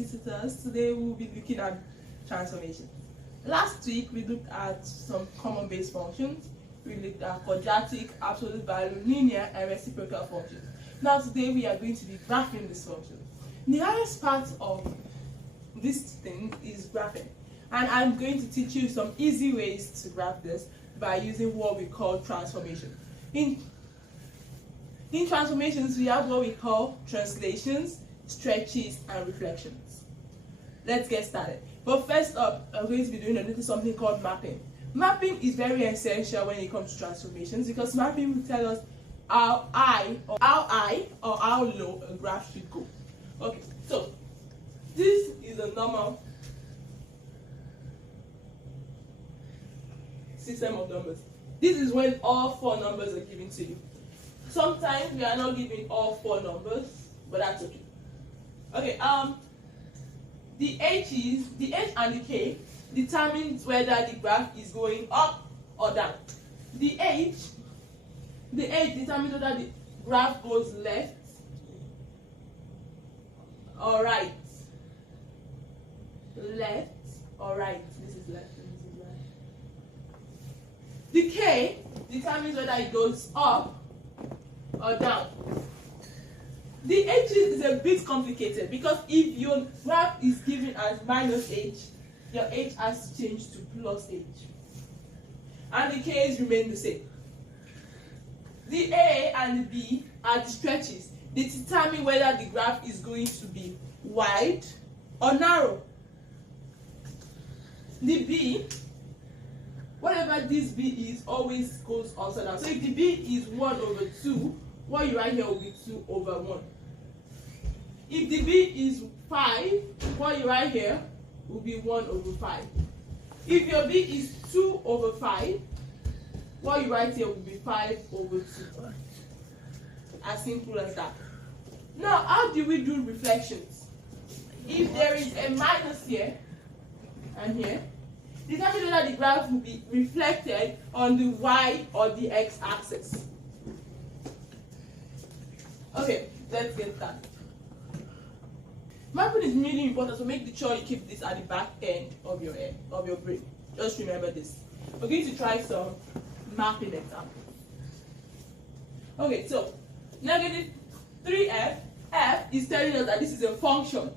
visitors. Today we'll be looking at transformation. Last week we looked at some common base functions. We looked at quadratic, absolute value, linear, and reciprocal functions. Now today we are going to be graphing this function. The hardest part of this thing is graphing, and I'm going to teach you some easy ways to graph this by using what we call transformation. In transformations, we have what we call translations, stretches, and reflections. Let's get started. But first up, I'm going to be doing a little something called mapping. Mapping is very essential when it comes to transformations because mapping will tell us how high or how low a graph should go. Okay, so this is a normal system of numbers. This is when all four numbers are given to you. Sometimes we are not given all four numbers, but that's okay. Okay, the H and the K determines whether the graph is going up or down. The H determines whether the graph goes left or right. Left or right. This is left and this is right. The K determines whether it goes up or down. The H is a bit complicated because if your graph is given as minus H, your H has to change to plus H. And the K's remain the same. The A and the B are the stretches. They determine whether the graph is going to be wide or narrow. The B, whatever this B is, always goes upside down. So if the B is 1 over 2, what you write here will be 2 over 1. If the B is 5, what you write here will be 1 over 5. If your B is 2 over 5, what you write here will be 5 over 2. As simple as that. Now, how do we do reflections? If there is a minus here and here, determine whether the graph will be reflected on the y or the x axis. Okay, let's get started. Mapping is really important, so make sure you keep this at the back end of your brain. Just remember this. We're going to try some mapping examples. Okay, so negative 3f, f is telling us that this is a function.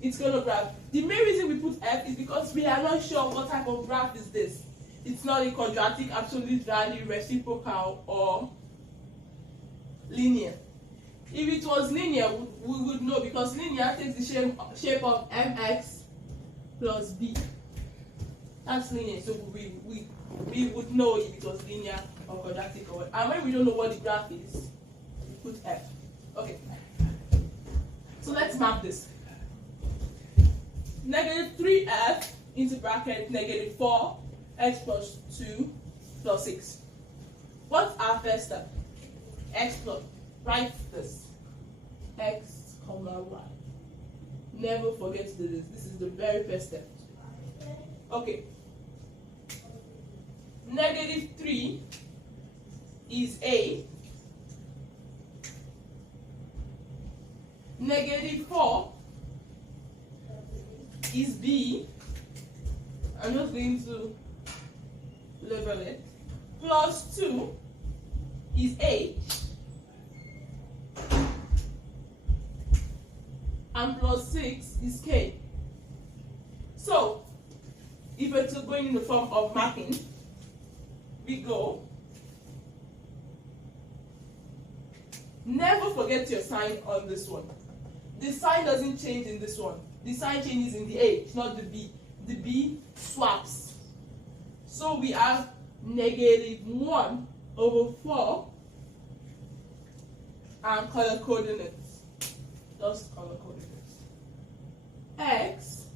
It's going to graph. The main reason we put f is because we are not sure what type of graph is this. It's not a quadratic, absolute value, reciprocal, or linear. If it was linear, we would know because linear takes the shape of mx plus b. That's linear, so we would know if it was linear or quadratic or what. And when we don't know what the graph is, we put f. Okay. So let's map this. Negative 3f into bracket negative 4 x plus 2 plus 6. What's our first step? X plus. Write this. X, comma, y. Never forget to do this. This is the very first step. Okay. Negative 3 is A. Negative 4 is B. I'm just going to label it. Plus 2 is H. And plus 6 is K. So, if it's going in the form of mapping, we go. Never forget your sign on this one. The sign doesn't change in this one. The sign changes in the H, not the B. The B swaps. So we have negative 1 over 4 and color coordinates. Just color coordinates. X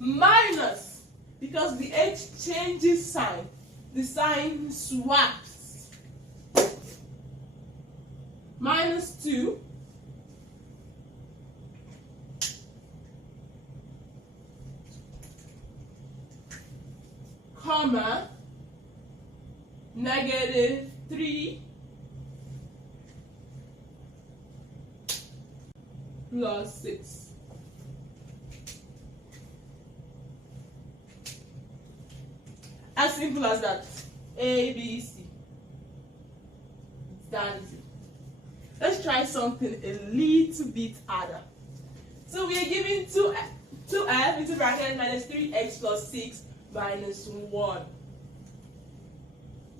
minus, because the H changes sign, the sign swaps. Minus 2 comma negative 3 plus 6. As simple as that. A, B, C. That is it. Let's try something a little bit harder. So we are given 2f into bracket minus 3x plus 6 minus 1.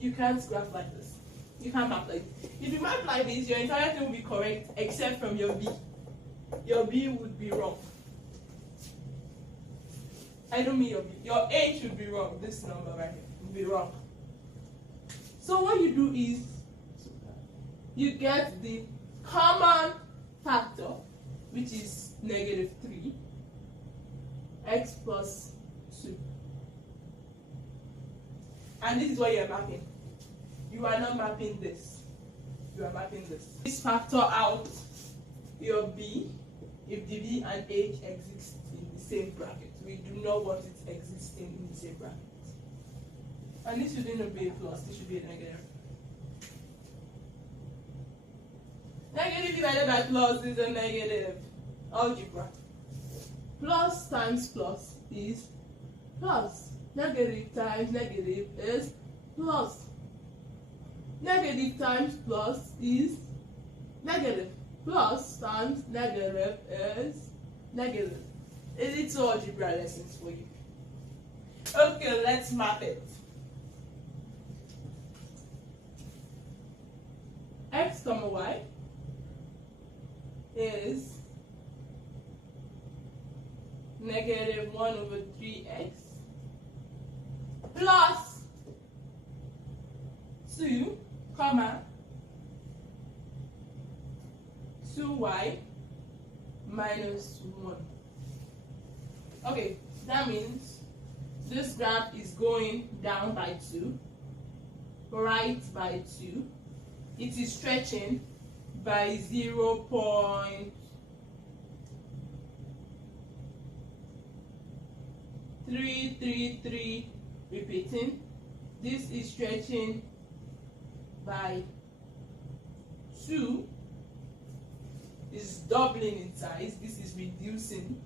You can't graph like this. You can't map like this. If you map like this, your entire thing will be correct except from your B. Your B would be wrong. I don't mean your B. Your A should be wrong. This number right here will be wrong. So what you do is you get the common factor, which is negative 3, x plus 2. And this is what you are mapping. You are not mapping this. You are mapping this. This factor out your B if the B and H exist in the same bracket. We do not want it existing in the same bracket. And this shouldn't be a plus, this should be a negative. Negative divided by plus is a negative. Algebra. Plus times plus is plus. Negative times negative is plus. Negative times plus is negative. Plus times negative is negative. A little algebra lessons for you. Okay, let's map it. X comma y is negative 1 over 3x plus 2 comma 2y minus 1. Okay, that means this graph is going down by 2, right by 2. It is stretching by 0.333, repeating. This is stretching by 2, is doubling in size. This is reducing,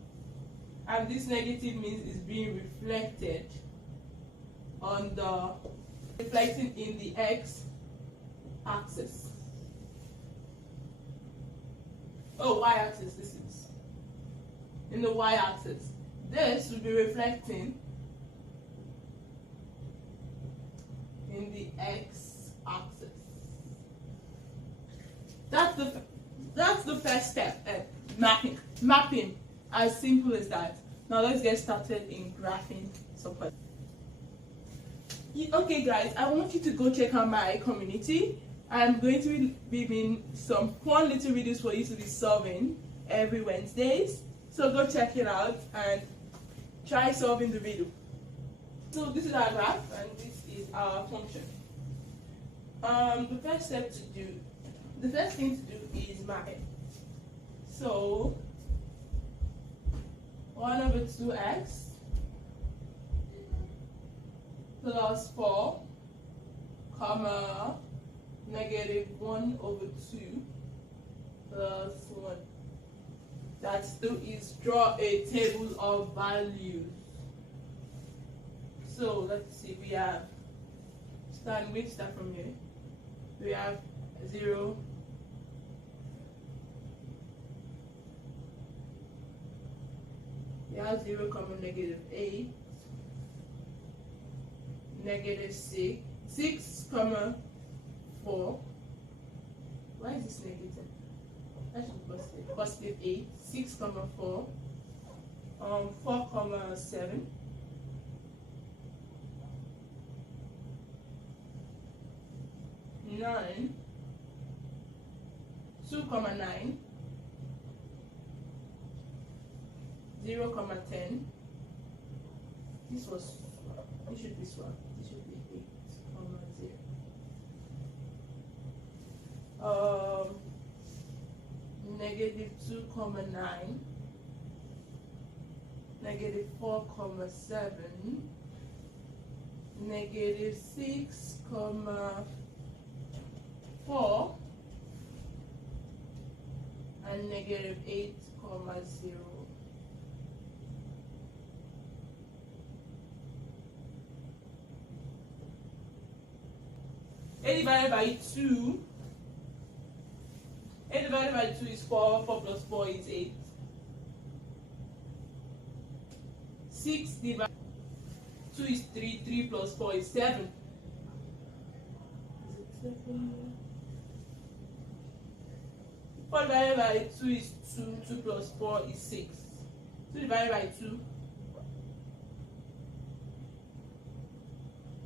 and this negative means it's being reflected on the reflecting in the x axis. Oh, y axis. This is in the y axis. This will be reflecting in the x axis. That's the first step. Mapping, as simple as that. Now let's get started in graphing some questions. Okay, guys, I want you to go check out my community. I'm going to be doing some fun little videos for you to be solving every Wednesdays. So go check it out and try solving the video. So this is our graph and this is our function. The first thing to do is map it. So 1 over 2x plus 4 comma negative 1 over 2 plus 1. That's to is draw a table of values. So let's see, we have start from here. We have 0, we have 0 comma negative 8, negative 6 comma 4. Why is this negative? That should be positive. Positive 8, 6 comma 4, 4 comma 7, 9, 2 comma 9, 0 comma 10. This should be swapped. This should be 8 comma 0. Negative 2 comma 9, negative 4 comma 7, negative 6 comma 4, and negative 8 comma 0. A divided by 2. A divided by 2 is 4. 4 plus 4 is 8. 6 divided by 2 is 3. 3 plus 4 is 7. Is it 7? 4 divided by 2 is 2. 2 plus 4 is 6. 2 divided by 2.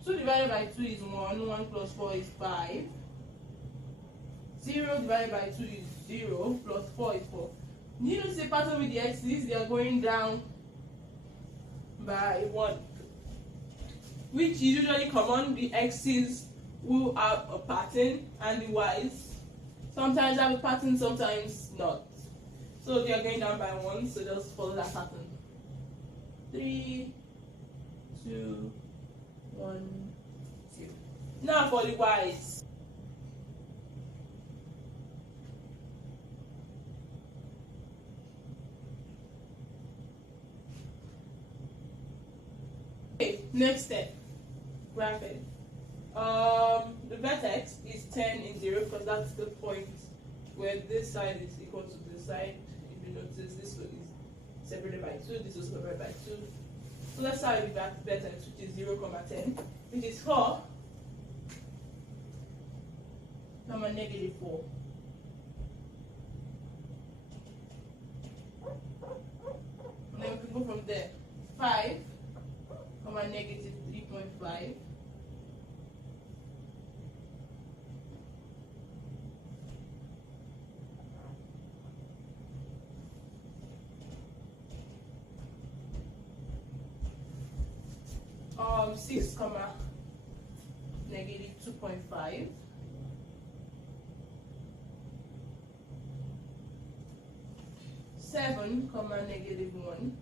2 divided by 2 is 1. 1 plus 4 is 5. 0 divided by 2 is 0. Plus 4 is 4. You notice the pattern with the x's? They are going down by 1. Which is usually common. The x's will have a pattern and the y's sometimes have a pattern, sometimes not. So they are going down by 1, so just follow that pattern. 3, 2, 1, 2. Now for the y's. Okay, next step. Graph it. The vertex is 10 in 0 because that's the point where this side is equal to this side. If you notice, this one is separated by 2, this is separated by 2. So let's start with that vertex, which is 0, 10, which is 4, negative 4. And then we can go from there. 5, negative 3.5. 6, negative 2.5. 7, negative 1.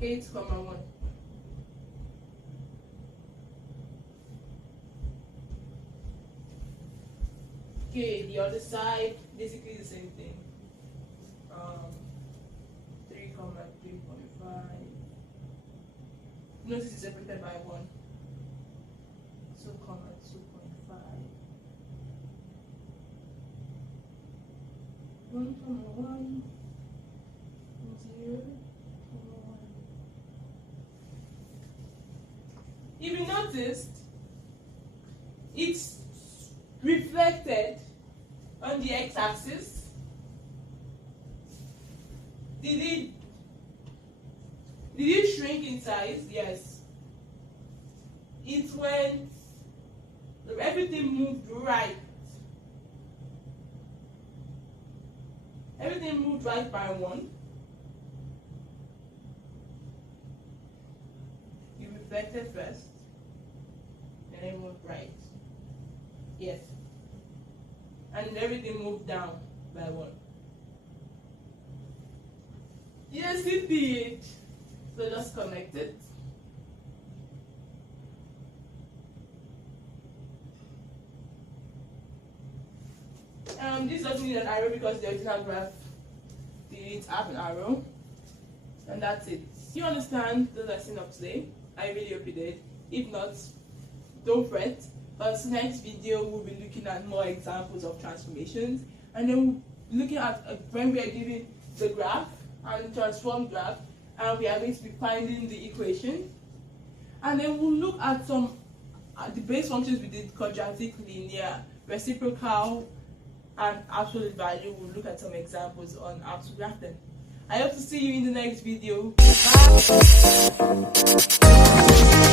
8, 1. Okay, the other side, basically the same thing. 3, 3.5. Notice it's separated by 1. 2, 2.5. 1, 1, 0, 1. If you noticed, it's reflected on the x-axis. Did it shrink in size? Yes. It went, everything moved right. Everything moved right by 1. You reflected first, and then moved right. Yes. And everything moved down by 1. Yes, it did. So just connect it. This doesn't need an arrow because the original graph didn't have an arrow. And that's it. You understand the lesson of today? I really hope you did. If not, don't fret. But next video we'll be looking at more examples of transformations, and then looking at when we are given the graph and transformed graph, and we are going to be finding the equation, and then we'll look at some the base functions we did: quadratic, linear, reciprocal, and absolute value. We'll look at some examples on how to graph them. I hope to see you in the next video. Bye.